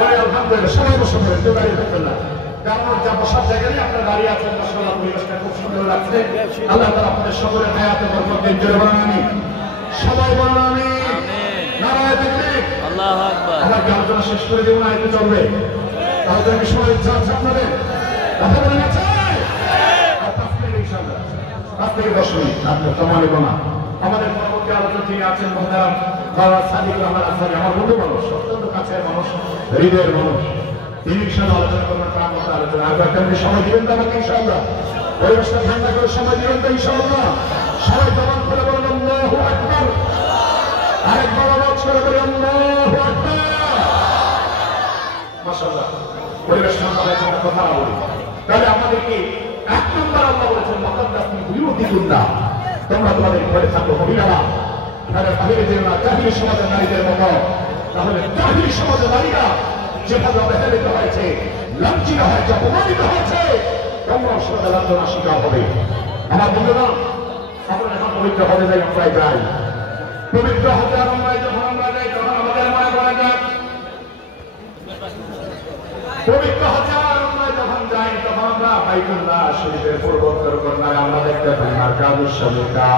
বলে আলহামদুলিল্লাহ। সবাই বসে পড়েন, কেউ দাঁড়িয়ে থাকবেন না, কারণ যা বসার জায়গা নেই, আপনার দাঁড়িয়ে আছেন। মাশাআল্লাহ, পরিবেশটা খুব সুন্দর লাগছে। আল্লাহ তাআলা আপনাদের সকলের হায়াতে বরকত দিন। জোরে বলুন আমিন। সবাই বলুন আমিন। নারায়ে তাকবীর, আল্লাহু আকবার। আমার কি আলোচনা শেষ করে দেব না, একটু চলবে? তাহলে কি সময় ইচ্ছা আছে আপনাদের? কথা বলেন আছে? আর 5 মিনিট ইনশাআল্লাহ, 5 থেকে 10 মিনিট আপনার সময় নেব না। আমাদের পরবর্তী আলোচক যিনি আছেন মুহতারাম বাবা সাদিকুর রহমান আনসারী, আমার বন্ধু মানুষ, অত্যন্ত কাছের মানুষ, হৃদয়ের মানুষ। তিনি ইনশাআল্লাহ আলোচনা করবেন, তার মতো আলোচনা। আর একটা সময় দিবেন তো আমাকে ইনশাআল্লাহ? পরিবেশটা ঠান্ডা করে সময় দিবেন তো ইনশাআল্লাহ? সবাই জবান করে বলেন আল্লাহু আকবার। আরেকবার আওয়াজ করে বলেন আল্লাহু আকবার। মাশাআল্লাহ, পরিবেশ ঠান্ডা হয়েছে, একটা কথা বলি। তাহলে আমাদেরকে 1 নম্বর আল্লাহ বলেছেন মুকাদ্দাসি বুয়ুতিকুল্লাহ, তোমরা তোমাদের ঘরে থাকো মহিলারা, তাহলে বাইরে যেও না জাহিলি সমাজের নারীদের মতো। তাহলে জাহিলি সমাজের নারীরা যেভাবে অবহেলিত হয়েছে, লাঞ্ছিত হয়েছে, অপমানিত হয়েছে, তোমরা সেটা লাঞ্ছনার শিকার হবে। আমার বন্ধুরা, আমরা এখন পবিত্র হতে যাই, আমরা যাই পবিত্র হতে, আমরা যখন আমরা যাই তখন আমাদের মনে পড়ে যায় পবিত্র হতে। আমরা যখন যাই তখন আমরা বাইতুল্লাহ শরীফের পূর্বোত্তর কর্নারে আমরা দেখতে পাই মারকাজুস শরীফা।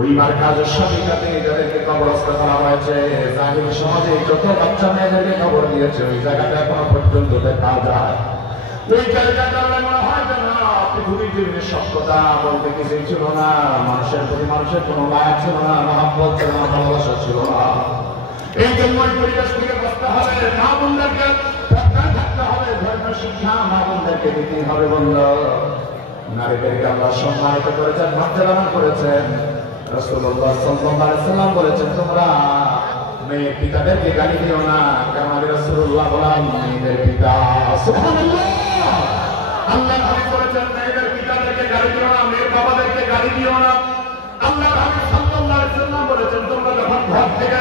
ওই মারকাজুস শরীফাতে যাদেরকে কবরস্থ করা হয়েছে, জাহিলি সমাজে যত বাচ্চা মেয়েদেরকে কবর দিয়েছে, ওই জায়গাটা এখনো পর্যন্ত দেখা যায়। ওই জায়গাটা মনে হয় যে না, পৃথিবীর জীবনের সত্যতা বলতে কিছুই ছিল না। মানুষের প্রতি মানুষের কোনো মায়া ছিল না, মহব্বত ছিল না, ভালোবাসা ছিল না। এই জন্য পরিবেশ থেকে বাঁচতে হবে। মা বোনদেরকে থাকতে হবে, ধর্মের শিক্ষা মা বোনদেরকে দিতেই হবে। বন্ধু, নারীদেরকে আল্লাহ সম্মানিত করেছেন, মর্যাদা করেছেন। রাসূলুল্লাহ সাল্লাল্লাহু আলাইহি ওয়াসাল্লাম বলেছেন, তোমরা মেয়ের পিতাদেরকে গালি দিও না, কারণ আমি রাসূলুল্লাহ বলেন মেয়েদের পিতা। সুবহানাল্লাহ, আল্লাহ হাবিব বলেছেন মেয়েদের পিতাদেরকে গালি দিও না, মেয়ের বাবাদেরকে গালি দিও না। আল্লাহ হাবিব সাল্লাল্লাহু আলাইহি ওয়াসাল্লাম বলেছেন, তোমরা যখন ঘর থেকে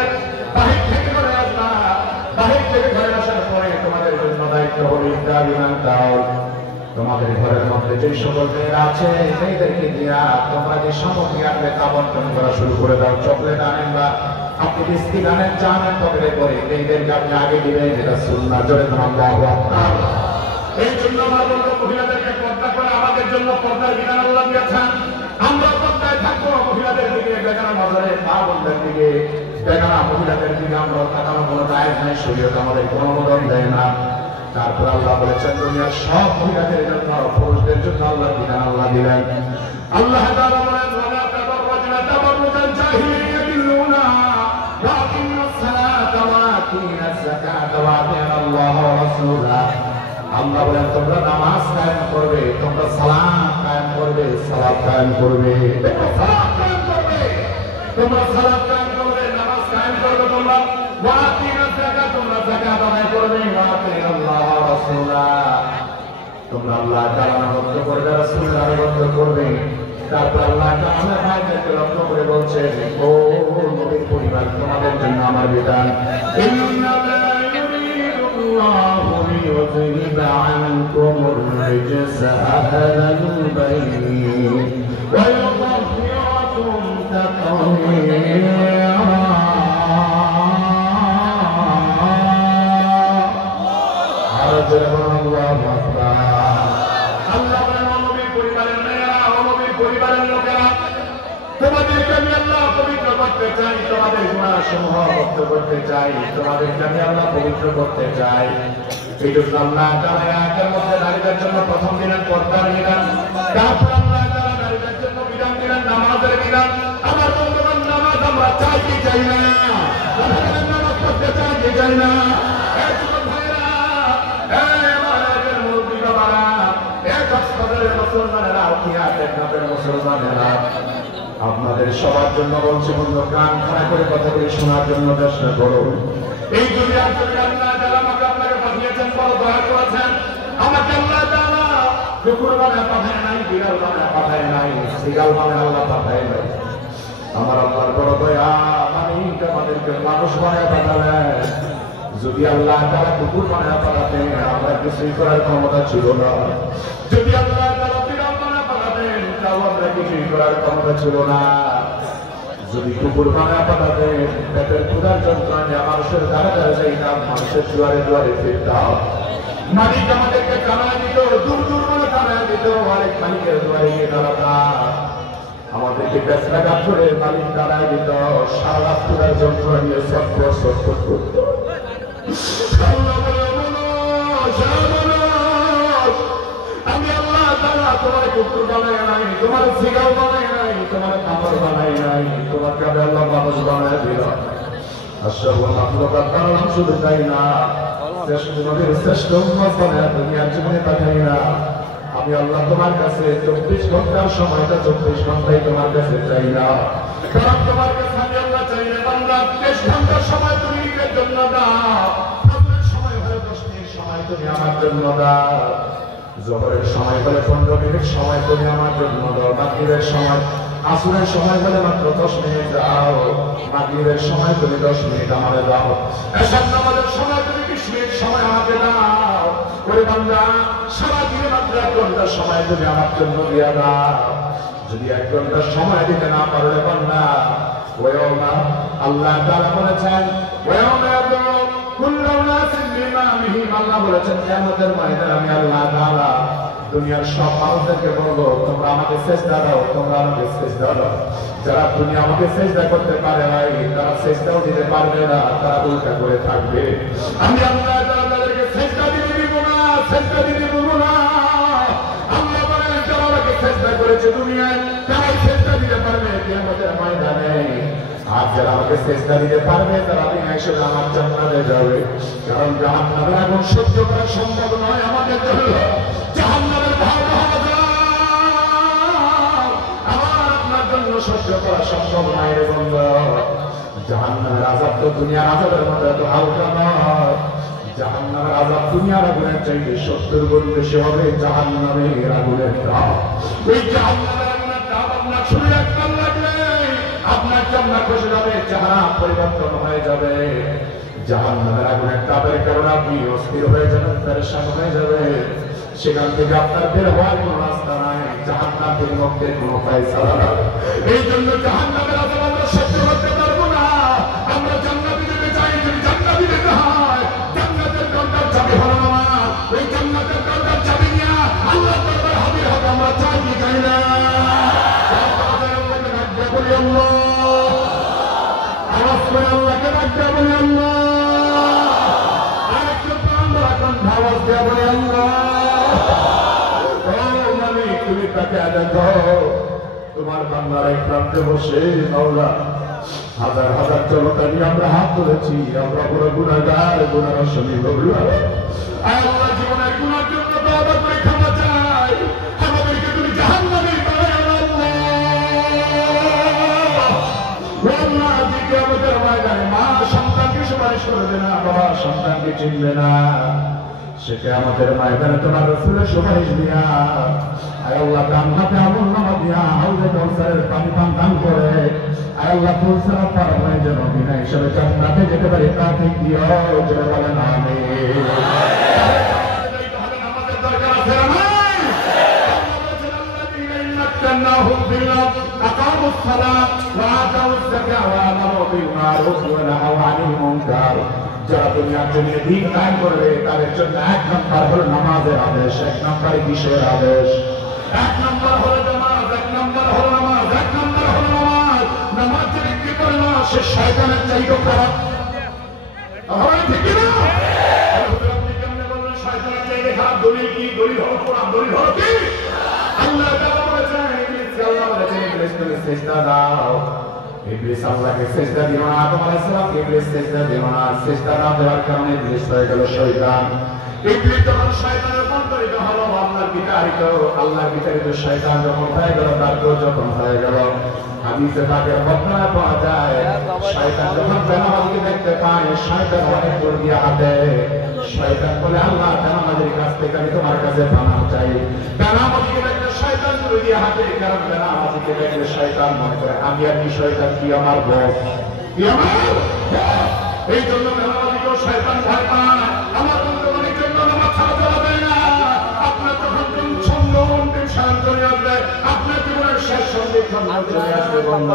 বাহির থেকে ঘরে আসবা, বাহির থেকে ঘরে আসার পরে তোমাদের জন্য দায়িত্ব হবে ইত্যাদিমান দাও, তোমাদের ঘরের মধ্যে যে সকল মেয়েরা আছে মেয়েদেরকে দিয়া তোমরা যে সামগ্রী আনবে তা বন্টন করা শুরু করে দাও। চকলেট আনেন বা আপনি বিস্কিট আনেন, চা আনেন, পকেটে করে মেয়েদেরকে আপনি আগে দিবেন, যেটা সুন্নাহ। জোরে আল্লাহু আকবার। এই জন্য আমার বলবো, মহিলাদেরকে পর্দা করে আমাদের জন্য পর্দার বিধান আল্লাহ দিয়েছেন। আমরা পর্দায় থাকবো, মহিলাদের দিকে বেগানা নজরে, মা বোনদের দিকে বেগানা মহিলাদের দিকে আমরা তাকানো কোনো জায়েজ নাই, শরীয়ত আমাদের কোনো অনুমোদন দেয় না। তারপর আল্লাহ বলেছেন দুনিয়ার সব মহিলাদের জন্য, পুরুষদের জন্য আল্লাহ বিধান আল্লাহ দিলেন। আল্লাহ তাআলা বলেন, ওয়ালা তাবাররাজনা তাবাররুজাল জাহিলিয়াতিল উলা ওয়া আকিমুস সালাতা ওয়া আতিনাজ যাকাতা ওয়া আতিউল্লাহ ওয়া রাসূলা। আল্লাহ বলেন, তোমরা নামাজ কায়েম করবে, তোমরা সালাত কায়েম করবে, সালাত কায়েম করবে, সালাত কায়েম করবে, তোমরা সালাত কায়েম করবে, নামাজ কায়েম করবে, তোমরা ওয়া আতিনাজ যাকাত, তোমরা যাকাত আদায় করবে, ওয়া আতিউল্লাহ ওয়া রাসূলা, তোমরা আল্লাহ তাআলা আনুগত্য করবে, রাসূলের আনুগত্য করবে। তারপর আল্লাহ তাআলা ভাইদেরকে লক্ষ্য করে বলছেন, ও নবীর পরিবার, তোমাদের জন্য আমার বিধান, ليذهب عنكم الرجس أهل البيت ويطهركم تطهيرا। الله أكبر। আল্লাহ বলেন, ও নবীর পরিবারের মেয়েরা, ও নবীর পরিবারের লোকেরা, তোমাদেরকে আমি আল্লাহ পবিত্র করতে চাই, তোমাদের গুনাহসমূহ মুক্ত করতে চাই, তোমাদেরকে আমি আল্লাহ পবিত্র করতে চাই। এই জন্য আল্লাহ তাআলা আয়াতের মধ্যে নারীদের জন্য প্রথম দিলেন পর্দার বিধান, তারপর আল্লাহ তাআলা নারীদের জন্য বিধান দিলেন নামাজের বিধান। আমার বন্ধুগণ, নামাজ আমরা চাই কি চাই না? নামাজ পড়তে চাই কি চাই না? এই যুবক ভাইরা, এই আমাদের মুরব্বী বাবারা, এই কক্সবাজারের মুসলমানেরা, উখিয়াতের নামের মুসলমানেরা, আপনাদের সবার জন্য বলছি, বন্ধু কান খাড়া করে কথাগুলি শোনার জন্য চেষ্টা করুন। এই দুনিয়ার জন্য আল্লাহ তাআলা আমাকে আপনাকে পাঠিয়েছেন, বড় দয়া করেছেন। আমাকে আল্লাহ তাআলা কুকুর বানায় পাঠায় নাই, বিড়াল বানায় পাঠায় নাই, শিগাল বানায় আল্লাহ পাঠায় নাই। আমার আল্লাহর বড় দয়া, মালিক আমাদেরকে মানুষ বানায় পাঠালেন। যদি আল্লাহ তাআলা কুকুর বানায় পাঠাতেন, আমরা কিছুই করার ক্ষমতা ছিল না। যদি আল্লাহ তাআলা বিড়াল বানায় পাঠাতেন, তাও আমরা কিছুই করার ক্ষমতা ছিল না। যদি কুকুর বানায় পাঠাতে পেটের ক্ষুধার যন্ত্রণা মানুষের দ্বারা দ্বারা যাইতাম, মানুষের দুয়ারে দুয়ারে ফিরতাম। মালিক আমাদেরকে কানায় দিত, দূর দূর করে কানায় দিত, আরেক মালিকের দুয়ারে গিয়ে দাঁড়াতাম। আমাদেরকে পেছলা গাছরে মালিক কানায় দিত, সারা রাত ক্ষুধার যন্ত্রণা নিয়ে সটফট সটফট করত। আমি আল্লাহ তাআলা তোমার কুকুর বানায় নাই, তোমার সিগাও বানায় নাই, তোমার কাপড় বানায় নাই, তোমাকে আমি আল্লাহ মানুষ বানায় দিলাম। আশরাফুল মাখলুকাত বানালাম, শুধু তাই না, শ্রেষ্ঠ নবীর শ্রেষ্ঠ উম্মত বানায় দুনিয়ার জীবনে পাঠাই না। আমি আল্লাহ তোমার কাছে 24 ঘন্টার সময়টা 24 ঘন্টাই তোমার কাছে চাই না, কারণ তোমার কাছে আমি আল্লাহ চাই না বান্দা 23 ঘন্টার সময় তুমি নিজের জন্য দাও, ফজরের সময় হলে 10 মিনিট সময় তুমি আমার জন্য দাও, জোহরের সময় হলে 15 মিনিট সময় তুমি আমার জন্য দাও, মাগরিবের সময় আসরের সময় হলে মাত্র 10 মিনিট দাও, মাগরিবের সময় তুমি 10 মিনিট আমাকে দাও, এশার নামাজের সময় তুমি 20 মিনিট সময় আমাকে দাও। ওরে বান্দা সারা দিনে মাত্র 1 ঘন্টা সময় তুমি আমার জন্য দিয়া দাও। যদি 1 ঘন্টা সময় দিতে না পারলে বান্দা, ওয়ায়মা আল্লাহ তাআলা বলেছেন ওয়ায়মা ইয়াদউ কুল্লু নাসিন বিমামিহিম, আল্লাহ বলেছেন কিয়ামতের ময়দানে আমি আল্লাহ তাআলা দুনিয়ার সব মানুষদেরকে বলবো তোমরা আমাকে সিজদা দাও, তোমরা আমাকে সিজদা দাও। যারা দুনিয়া আমাকে সিজদা করতে পারে নাই, তারা সিজদাও দিতে পারবে না, তারা উল্টা করে থাকবে। আমি আল্লাহ তাআলা তাদেরকে সিজদা দিতে দিব না, সিজদা দিতে দিব না। আল্লাহ বলেন যারা আমাকে সিজদা করেছে দুনিয়ায়, তারাই সিজদা দিতে পারবে কিয়ামতের ময়দানে। আর যারা আমাকে সিজদা দিতে পারবে তারা বিনাশে আমার জান্নাতে যাবে, কারণ জাহান্নামের আগুন সহ্য করা সম্ভব নয় আমাদের জন্য। জাহান্নামের ভয়াবহ আযাব আমার আপনার জন্য সহ্য করা সম্ভব নয় রে বন্ধু। জাহান্নামের আযাব তো দুনিয়ার আযাবের মতো এত হালকা নয়। জাহান্নামের আযাব দুনিয়ার আগুনের চাইতে 70 গুণ বেশি হবে জাহান্নামের আগুনের তাপ। ওই জাহান্নামের আগুনের তাপ আপনার শরীরে একটা লাগলে আপনার জান্নাত খসে যাবে, চেহারা পরিবর্তন হয়ে যাবে। জাহান্নামের আগুনের তাপের কারণে আপনি অস্থির হয়ে যাবেন, পেরেশান হয়ে যাবে, সেখান থেকে আপনার বের হওয়ার কোনো রাস্তা নাই, জাহান্নাম থেকে মুক্তির কোনো ফায়সালা নাই। এই জন্য জাহান্নামের আযাব আমরা সহ্য করতে পারবো না। আমরা জান্নাতে যেতে চাই, যদি জান্নাতে যেতে হয় জান্নাতের দরজার চাবি হলো নামাজ। ওই জান্নাতের দরজার চাবি নিয়ে আল্লাহর দরবারে হাজির হতে আমরা চাই কি চাই না? বলি আল্লাহ, আওয়াজ করে আল্লাহকে ডাকতে বলি আল্লাহ, আরেকটু প্রাণ ধরা কণ্ঠ আওয়াজ দেওয়া বলি আল্লাহ। তুমি তাকে দেখো, তোমার বাংলার এক প্রান্তে বসে মাওলা হাজার হাজার জনতা নিয়ে আমরা হাত তুলেছি, আমরা বড় গুনাহগার, গুনার আসামি বলুন। আল্লাহ জীবনের গুনার জন্য তওবা করে ক্ষমা চাই, আমাদেরকে তুমি জাহান্নামে বানায় না আল্লাহ। দিকে আমাদের ময়দানে মা সন্তানকে সুপারিশ করবে না, বাবা সন্তানকে চিনবে না, সেটা আমাদের ময়দানে তোমার রাসূলের সুপারিশ দিয়া আয় আল্লাহ ডান হাতে আমল নামা দিয়া হাউজে কাউসারের পানি পান দান করে আয় আল্লাহ কাউসার পার হয়ে যেন বিনা হিসাবে জান্নাতে যেতে পারি, তাকে দিও জোরে বলেন আমিন। আমাদের দরকার আছে না? আল্লাহ বলেছেন আল্লাযীনা ইন্নাকান্নাহুম ফিল আরদ আকামুস সালাত ওয়া আতাউস যাকাত ওয়া আমারু বিল মারুফ ওয়া নাহাউ আনিল মুনকার। যারা দুনিয়ার জমিনে দিন কায়েম করবে তাদের জন্য 1 নম্বর হলো নামাজের আদেশ, 1 নম্বরে কিসের আদেশ? 1 নম্বর হলো নামাজ, 1 নম্বর হলো নামাজ, 1 নম্বর হলো নামাজ। নামাজ যে ব্যক্তি করে না সে শয়তানের চাইতে খারাপ। আমার ঠিক না? আপনি কেমনে বললেন শয়তানের চাইতে খারাপ? দলিল কি? দলিল হলো কোরআন, দলিল হলো কি? আল্লাহ তাআলা বলেছেন ইবলিসকে আল্লাহ বলেছেন ইবলিস তুমি সিজদা দাও। ইবলিস আল্লাহকে সিজদা দিল না, আদম আলাইহিস সালামকে ইবলিস সিজদা দিল না, সিজদা না দেওয়ার কারণে ইবলিস হয়ে গেল শয়তান। ইবলিস যখন শয়তানে রূপান্তরিত হলো, আল্লাহর বিতাড়িত শয়তান যখন হয়ে গেল, তারপর যখন হয়ে গেল, হাদিসে পাকের বর্ণনা পাওয়া যায় শয়তান যখন বেনামাজিকে দেখতে পায় শয়তান অনেক দূর দিয়ে হাঁটে। শয়তান বলে আল্লাহ বেনামাজির কাছ থেকে আমি তোমার কাছে পানাহ চাই। বেনামাজিকে দেখলে শয়তান দূর দিয়ে হাঁটে, কারণ বেনামাজিকে দেখলে শয়তান মনে করে আমি আর কি শয়তান কি আমার বস, কি আমার। এই জন্য বেনামাজিকেও শয়তান ভয় পায়। আমার বন্ধুগণের জন্য নামাজ ছাড়া চলবে না। আপনার যখন ছন্দ অন্তিম সায়ন চলে আসবে, আপনার জীবনের শেষ সন্ধিক্ষণ চলে আসবে বন্ধ,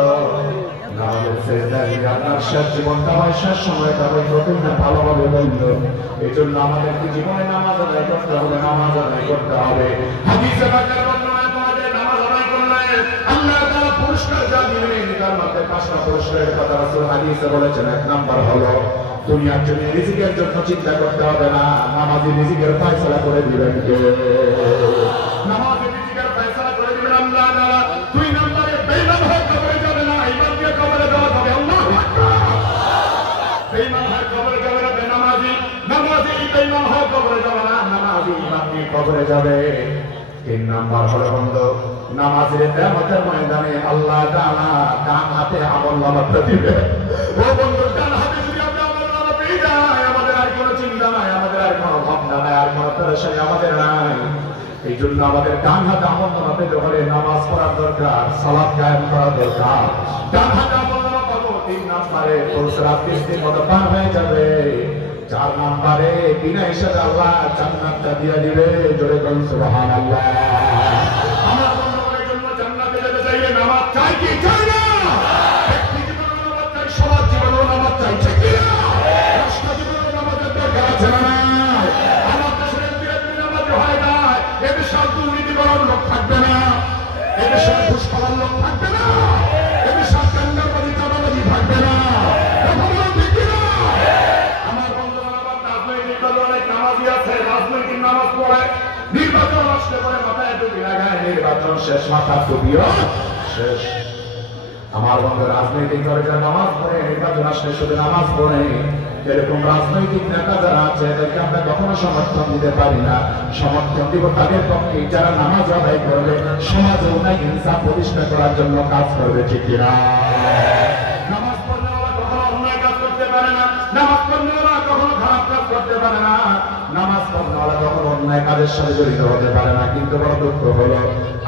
আমাদের সেজদায় আপনার শেষ জীবনটা হয়, শেষ সময়টা হয় কঠিন ভালোভাবে বলল। এই জন্য আমাদেরকে জীবনে নামাজ আদায় করতে হবে, নামাজ আদায় করতে হবে। হাদিসে পাকের বর্ণনায় তোমাদের নামাজ আদায় করলে আল্লাহ তাআলা পুরস্কার যা দিবেন, তার মধ্যে 5টা পুরস্কারের কথা রাসূল হাদিসে বলেছেন। 1 নাম্বার হলো দুনিয়ার জন্য রিজিকের জন্য চিন্তা করতে হবে না, নামাজি রিজিকের ফয়সালা করে দিবেন কে? নামাজি রিজিকের ফয়সালা করে দিবেন আল্লাহ তাআলা। 2 নম্বরে বেঈমান হয়ে কবরে যাবে না, ঈমান দিয়ে কবরে যাওয়া যাবে। আল্লাহু আকবার। বেঈমান হয়ে কবরে যাবে না নামাজি, নামাজি বেঈমান হয়ে কবরে যাবে না, নামাজি ঈমান দিয়ে কবরে যাবে। 3 নাম্বার হলো বন্ধু, নামাজের কিয়ামতের ময়দানে আল্লাহ তাআলা ডান হাতে আমলনামা দিবে। ও বন্ধু, ডান হাতে যদি আমরা আমলনামা পেয়ে যাই, আমাদের আর কোনো চিন্তা নাই, আমাদের আর কোনো ভাবনা নাই, আর কোনো পেরেশানি আমাদের নাই। এই জন্য আমাদের ডান হাতে আমলনামা পেতে হলে নামাজ পড়ার দরকার, সালাত কায়েম করা দরকার। ডান হাতে আমলনামা পাবো। 3 নম্বরে ফুলসরাত কিস্তির মতো পার হয়ে যাবে। 4 নম্বরে বিনা হিসাবে আল্লাহ জান্নাতটা দিয়ে দিবে। জোরে বলুন সুবহানাল্লাহ। আমরা বন্ধুদের জন্য জান্নাতে যেতে চাইলে নামাজ চাই কি চাই না? ব্যক্তি জীবনে নামাজ চাই, সমাজ জীবনে নামাজ চাই, ঠিক কি না? রাষ্ট্র জীবনে নামাজের দরকার আছে না? আমার দেশের এমপি নামাজি হয়ে যায়, এদেশে দুর্নীতি করার লোক থাকবে না, এদেশে ঘুষ খাওয়ার লোক থাকবে না, এদেশে টেন্ডারবাজি চাঁদাবাজি থাকবে না। আমার বন্ধুরা আবার রাজনৈতিক দল অনেক নামাজি আছে, রাজনৈতিক নামাজ পড়ে, নির্বাচন আসলে পরে মাথায় টুপি লাগায়, নির্বাচন শেষ মাথার টুপিও শেষ। আমার বন্ধু রাজনৈতিক দলে যারা নামাজ পড়ে, নির্বাচন আসলে শুধু নামাজ পড়ে, এরকম রাজনৈতিক নেতা যারা আছে এদেরকে আমরা কখনো সমর্থন দিতে পারি না। সমর্থন দিব তাদের পক্ষে যারা নামাজ আদায় করবে, সমাজে উন্নয়ন ইনসাফ প্রতিষ্ঠা করার জন্য কাজ করবে, ঠিক কিনা? নামাজ পড়লে ওরা কখনো অন্যায় কাজ করতে পারে না, নামাজ পড়লে ওরা কখনো খারাপ কাজ করতে পারে না, নামাজ পড়লে ওরা কখনো অন্যায় কাজের সাথে জড়িত হতে পারে না। কিন্তু বড় দুঃখ হলো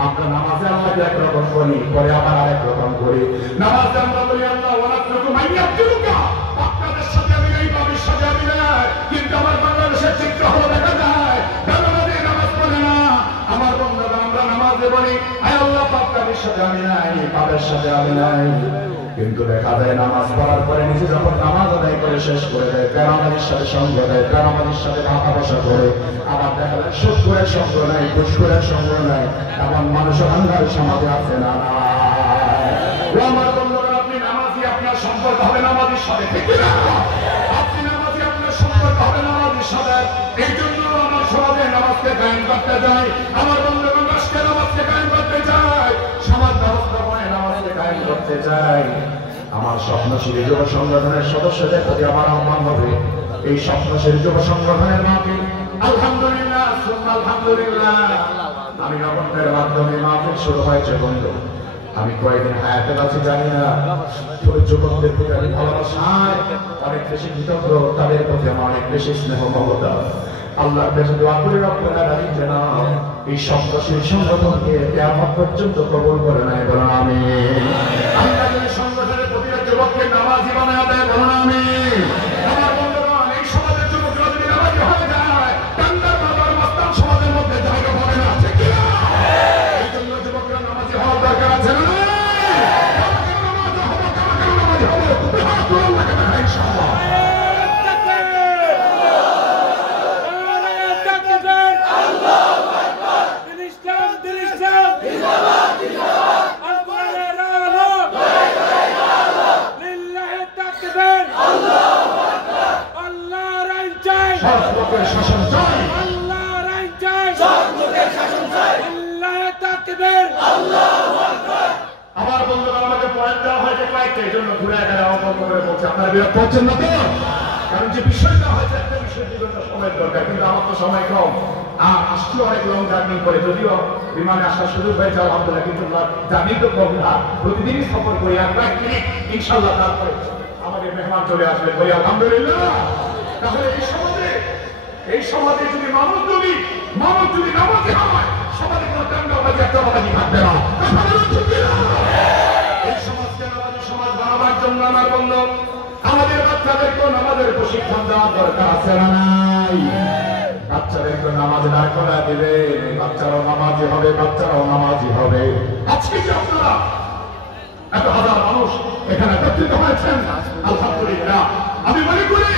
আমরা নামাজে আল্লাহকে একরকম করি, পরে আবার আরেক রকম করি। নামাজে আমরা বলি আল্লাহ ওয়ালাকুম আইয়াবদুকা, আপনাদের সাথে আমি এই বাবির সাথে আমি নাই। কিন্তু আমার বাংলাদেশের চিত্র হলো দেখা যায় বাংলাদেশে নামাজ পড়ে না। আমার বন্ধুরা আমরা নামাজে বলি আয় আল্লাহ পাপের সাথে আমি নাই, পাপের সাথে আমি নাই। কিন্তু দেখা যায় নামাজ পড়ার পরে নিজে যখন নামাজ আদায় করে শেষ করে দেয়, বেনামাজির সাথে সঙ্গ দেয়, বেনামাজির সাথে ভাতা বসা করে, আবার দেখা যায় সুদ করে সঙ্গ নাই, ঘুষ করে সঙ্গ নাই। এমন মানুষ বাংলার সমাজে আছে না? আমার বন্ধুরা আপনি নামাজি, আপনার সম্পর্ক হবে নামাজির সাথে, ঠিক না? আপনি নামাজি, আপনার সম্পর্ক হবে নামাজির সাথে। এই জন্য আমার সমাজে নামাজকে কায়েম করতে চাই, আমার বন্ধুরা রাষ্ট্রে নামাজকে কায়েম করতে চাই, সমাজ ব্যবস্থাপনায় নামাজকে কায়েম করতে চাই। আমার স্বপ্নশীল যুব সংগঠনের সদস্যদের প্রতি আমার আহ্বান হবে, এই স্বপ্নশীল যুব সংগঠনের মাহফিল আলহামদুলিল্লাহ সুম্মা আলহামদুলিল্লাহ, আমি নবমের মাধ্যমে মাহফিল শুরু হয়েছে বন্ধু। আমি কয়েকদিন হায়াতে আছি জানি না, যুবকদের প্রতি আমি ভালোবাসায় অনেক বেশি কৃতজ্ঞ, তাদের প্রতি আমার অনেক বেশি স্নেহ মমতা। আল্লাহর কাছে দোয়া করি রব্বুল আলামিন যেন এই স্বপ্নশীল সংগঠনকে কিয়ামত পর্যন্ত কবুল করে নেয়, বলুন আমিন। আল্লাহ যেন সংগঠনের প্রতিটা যুবককে নামাজি বানায় দেয়, বলুন আমিন। আমার বন্ধুগণ, এই সমাজের যুবকরা যদি নামাজি হয়ে যায়, টান্ডার বাবার মাস্তান সমাজের মধ্যে জায়গা পাবে না, ঠিক কি না? এই জন্য যুবকরা নামাজি হওয়ার দরকার আছে না? আমার বন্ধুরা আমাকে পয়েন্ট দেওয়া হয়েছে কয়েকটা, এই জন্য ঘুরে গেলে অপকল্প করে বলছে আপনারা বিরক্ত হচ্ছেন না তো? কারণ যে বিষয়টা হয়েছে একটা বিষয়ের জন্য সময়ের দরকার, কিন্তু আমার তো সময় কম। আসছি অনেক লং জার্নি করে, যদিও বিমানে আসার সুযোগ হয়েছে আলহামদুলিল্লাহ, কিন্তু জার্নি তো কম না, প্রতিদিনই সফর করি। আর কয়েক মিনিট ইনশাল্লাহ তারপরে আমাদের মেহমান চলে আসবে, বলি আলহামদুলিল্লাহ। তাহলে এই সমাজে যদি মানুষ যদি নামাজি হয়, সমাজে কোনো টান্ডাবাজি একটা বাবাজি থাকবে না। এই সমাজকে নামাজি সমাজ বানাবার জন্য আমার বন্ধু আমাদের বাচ্চাদেরকেও নামাজের প্রশিক্ষণ দেওয়ার দরকার আছে না নাই? বাচ্চাদেরকে নামাজ দাঁড় করা দেবে, বাচ্চারাও নামাজি হবে, বাচ্চারাও নামাজি হবে। আজকে যে আপনারা এত হাজার মানুষ এখানে একত্রিত হয়েছেন। আলহামদুলিল্লাহ, আমি মনে করি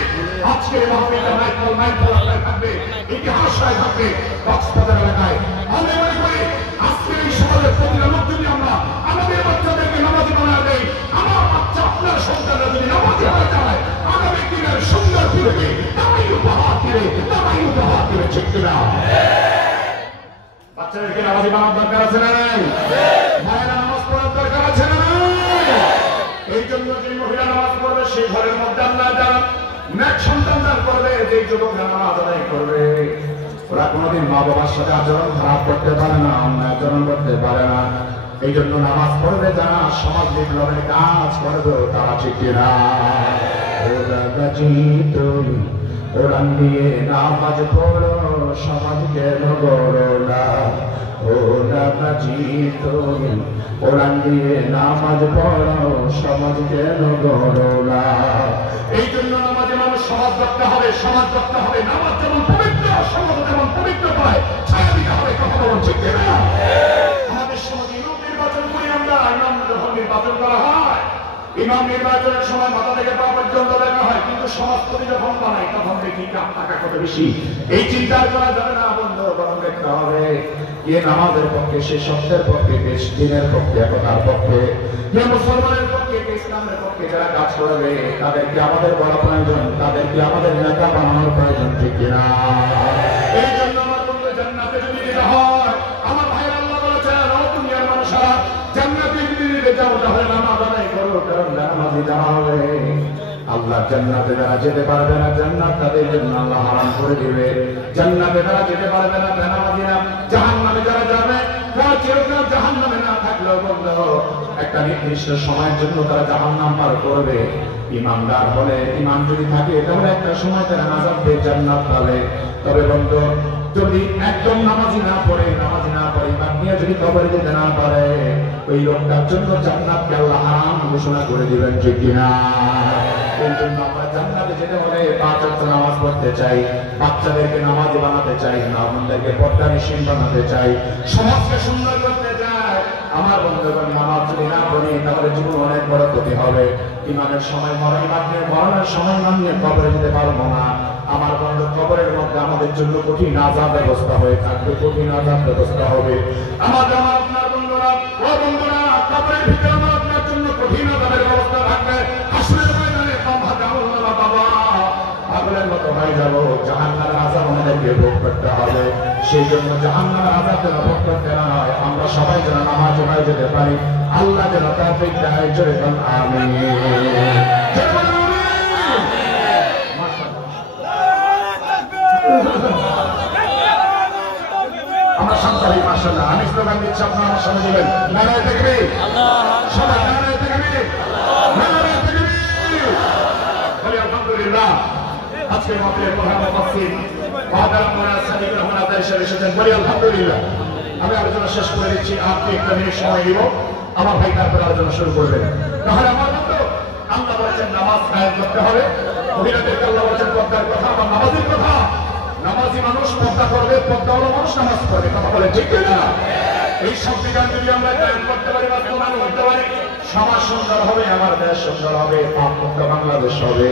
আজকের মাহফিলটা মাইলফলক থাকবে, ইতিহাস হয়ে থাকবে কক্সবাজার এলাকায়। আমি মনে করি আজকের এই সমাজের প্রতিটা লোক যদি আমরা আমাদের বাচ্চাদেরকে নামাজি বানায় দেই, আমার বাচ্চা আপনার সন্তানরা যদি নামাজি হয়ে যায়, আগামী দিনের সুন্দর পৃথিবী তারাই উপহার দিবে, ঠিক কিনা? বাচ্চাদেরকে নামাজি বানানোর দরকার আছে না নাই? মায়েরা নামাজ পড়ার দরকার আছে না নাই? এই জন্য যে মহিলা নামাজ পড়বে সেই ঘরের মধ্যে আল্লাহ যারা নেক সন্তান দান করবে, যে যুবকরা নামাজ আদায় করবে, ওরা কোনোদিন মা বাবার সাথে আচরণ খারাপ করতে পারে না, অন্যায় আচরণ করতে পারে না। এই জন্য নামাজ পড়বে যারা সমাজ বিপ্লবের কাজ করবে তারা, ঠিক কিনা? ওরান দিয়ে নামাজ পড়ো, সমাজকে গড়ো না। ও নামাজি তুমি ওরান দিয়ে নামাজ পড়ো, সমাজকে গড়ো না। এই জন্য নামাজে মানুষ সমাজ করতে হবে, সমাজ করতে হবে। নামাজ যেমন পবিত্র, সমাজ যেমন পবিত্র পায়, ছায়া দিতে হবে। কথা বলুন, ঠিক কিনা? আমাদের সমাজে ইমাম নির্বাচন করি আমরা, ইমাম যখন নির্বাচন করা হয়, ইমাম নির্বাচনের সময় মাথা থেকে পা পর্যন্ত দেখা হয়, কিন্তু সমাজপতি যখন বানাই তখন দেখি টাকা কত বেশি। এই চিন্তা করা যাবে না বন্ধু, বরং দেখতে হবে কে নামাজের পক্ষে, সে সত্যের পক্ষে, কে দিনের পক্ষে, একতার পক্ষে, কে মুসলমানের পক্ষে, কে ইসলামের পক্ষে। যারা কাজ করবে তাদেরকে আমাদের বড় প্রয়োজন, তাদেরকে আমাদের নেতা বানানোর প্রয়োজন, ঠিক কিনা? এই জন্য আমার বন্ধু জান্নাতে যদি যেতে হয়, আমার ভাইয়ের আল্লাহ বলেছেন, ও দুনিয়ার মানুষেরা জান্নাতে যদি যেতে চাও তাহলে নামাজ আদায় করো, কারণ নামাজি যারা হবে আল্লাহ জান্নাতে যারা যেতে পারবে না, জান্নাত তাদের জন্য আল্লাহ হারাম করে দিবে। জান্নাতে যারা যেতে পারবে না, নামাজিরা জাহান্নামে যারা যাবে, তারা চিরকাল জাহান্নামে না থাকলেও বন্ধু একটা নির্দিষ্ট সময়ের জন্য তারা জাহান্নাম পার করবে। ইমানদার হলে, ইমান যদি থাকে তাহলে একটা সময় তারা নাজাত পেয়ে জান্নাত পাবে। তবে বন্ধু যদি একদম নামাজি না পড়ে, ইমান নিয়ে যদি কবরে যেতে না পারে, ওই লোকটার জন্য জান্নাতকে আল্লাহ হারাম ঘোষণা করে দিবেন, ঠিক কিনা? এই জন্য আমরা জান্নাতে যেতে হলে 5 ওয়াক্ত নামাজ পড়তে চাই, বাচ্চাদেরকে নামাজি বানাতে চাই, নামাজদেরকে পর্দানিশীল বানাতে চাই, সমাজকে সুন্দর করতে চাই। আমার বন্ধুগণ, নামাজ যদি না পড়ি তাহলে জীবন অনেক বড় ক্ষতি হবে। ইমানের সময় মরণের সময় মানিয়ে কবরে যেতে পারবো না। আমার বন্ধু, কবরের মধ্যে আমাদের জন্য কঠিন আযাব ব্যবস্থা হয়ে থাকবে, কঠিন আযাব ব্যবস্থা হবে। আপনার বন্ধুরা, ও বন্ধুরা, কবরের ভিতরে আপনার জন্য কঠিন আযাবের ব্যবস্থা থাকবে। হাসরের ময়দানে পাগলের মতো হয়ে যাব, জাহান্নামের আযাব আমাদেরকে ভোগ করতে হবে। সেই জন্য জাহান্নামের আযাব যেন ভোগ করতে না হয়, আমরা সবাই যেন নামাজ পড়ে যেতে পারি। আল্লাহ যেন তৌফিক দেয়, জোরে বলুন আমিন। আমরা সন্তানি মাশাআল্লাহ, আমি স্লোগান দিচ্ছি, আপনারা আমার সামনে দিবেন। নারায়ে তাকবীর, সবাই নারায়ে তাকবীর, নারায়ে তাকবীর। বলি আলহামদুলিল্লাহ। আজকে মাহফিলের প্রধান মুফাসসির মাওলানা মুরাদ সাদিক রহমান আজাদ সাহেব এসেছেন, বলি আলহামদুলিল্লাহ। আমি আলোচনা শেষ করে দিচ্ছি, আপনি 1 মিনিট সময় দিব, আমার ভাই তারপরে আলোচনা শুরু করবেন। তাহলে আমার বন্ধু, আল্লাহ বলেছেন নামাজ কায়েম করতে হবে। মহিলাদেরকে আল্লাহ বলেছেন পর্দার কথা বা নামাজের কথা। নামাজি মানুষ পর্দা করবে, পর্দাওয়ালা মানুষ নামাজ পড়বে, কথা বলে, ঠিক না? এই সব বিধান যদি আমরা কায়েম করতে পারি, বাস্তবায়ন করতে পারি, সমাজ সুন্দর হবে, আমার দেশ সুন্দর হবে, পাক-মুক্ত বাংলাদেশ হবে।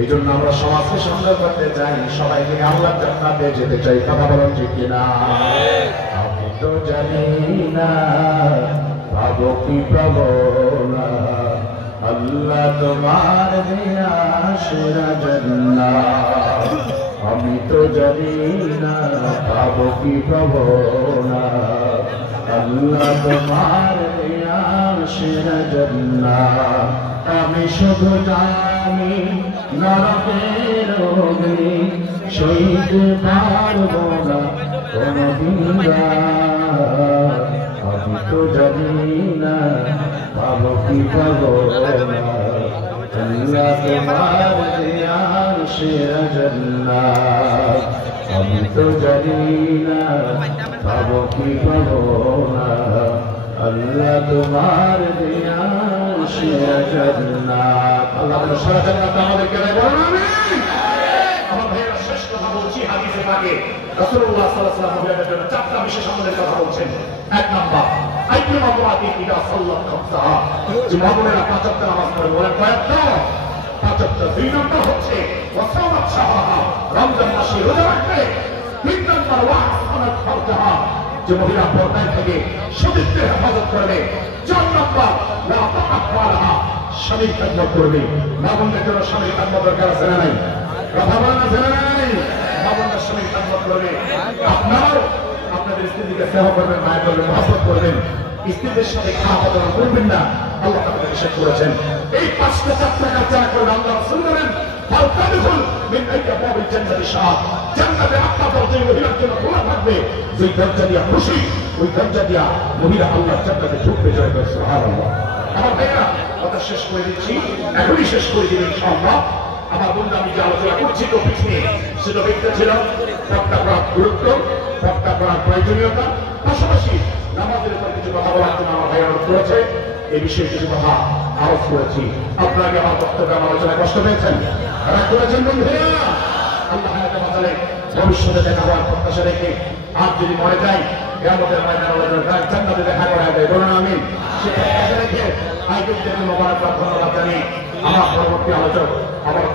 এই জন্য আমরা সমাজকে সুন্দর করতে চাই, সবাইকে আল্লাহর জান্নাতে যেতে চাই, কথা বলেন, ঠিক কিনা? আমি তো জানি না পাবো কি পাবো না, আল্লাহ তোমার দেয়া সেরা জান্নাত। আমি তো জানি না পাবো কি পাবো না, আল্লাহ তোমার দেয়া সেরা জান্নাত। আমি শুধু জানি নরকের অগ্নি সইতে পারবো না কোনদিন। আমি তো জানি না পাবো কি পাবো না, আল্লাহ তোমার দেয়া সেরা জান্নাত। আমি তো জানি না পাবো কি পাবো না, আল্লাহ তোমার দেয়া সেরা জান্নাত। আল্লাহ সেরা জান্নাত আমাদেরকে দেয়, বলুন আমিন। আমার ভাইয়েরা, শেষ কথা বলছি, হাদিসে পাকে রাসূলুল্লাহ সাল্লাল্লাহু আলাইহি ওয়াসাল্লাম জন্য 4টা বিশেষ আমলের কথা বলছেন। 1 নাম্বার, আইয়ুমা মুআতিন ইদা সাল্লাত খামসাহা, যে মামুনেরা পাঁচ ওয়াক্ত নামাজ পড়ে বলেন কয়েকটা? পাঁচ ওয়াক্ত। দুই নম্বর হচ্ছে ওয়াসামাত শাহরাহা, রমজান মাসে রোজা রাখবে। তিন নম্বর ওয়াহসানাত ফারজাহা, যে মহিলা পর্দায় থেকে সতীত্বের হেফাজত করবে। চার নম্বর ওয়া তাআফালাহা, স্বামীর খেদমত করবে। মামুনের জন্য স্বামীর খেদমত দরকার আছে না নাই? কথা বলেন আছে না নাই? মামুনের স্বামীর খেদমত করবে। আপনারাও আপনাদের স্ত্রীকে স্নেহ করবেন, মায়া করবেন, মহব্বত করবেন। স্ত্রীদের সাথে খারাপ আচরণ করবেন না, আল্লাহ তাআলা নিষেধ করেছেন। এই পাঁচটা চারটা কাজ যারা করবে আল্লাহ রাসূল বলেন ফালতাদখুল মিন আইয়াবাবিল জান্নাতি শাহ, জান্নাতে আপনার দরজা মহিলার জন্য খোলা থাকবে। যেই দরজা দিয়া খুশি, ওই দরজা দিয়া মহিলা আল্লাহর জান্নাতে ঢুকবে। জয় করে সুবহানাল্লাহ। আমার ভাইরা কথা শেষ করে দিচ্ছি, এখনই শেষ করে দিবেন ইনশাআল্লাহ। আমার বন্ধু আমি যে আলোচনা করছি টপিক নিয়ে, সে টপিকটা ছিল পর্দা করার গুরুত্ব, পর্দা করার প্রয়োজনীয়তা, পাশাপাশি নামাজের উপর কিছু কথা বলার জন্য আমার ভাই অনুরোধ করেছে। এই বিষয়ে কিছু কথা আলোচ করেছি। আপনাকে আমার বক্তব্য আমার আলোচনায় কষ্ট পেয়েছেন, রাগ করেছেন বন্ধুরা? আল্লাহ হায়াতে বাঁচালে ভবিষ্যতে দেখা হওয়ার প্রত্যাশা রেখে আর যদি মরে যাই কিয়ামতের ময়দানে জান্নাতে দেখা করা যায়, বলুন আমিন। সে প্রত্যাশা রেখে আইয়ুব থেকে মোবারক ধন্যবাদ জানিয়ে আমার পরবর্তী আলোচনা আমার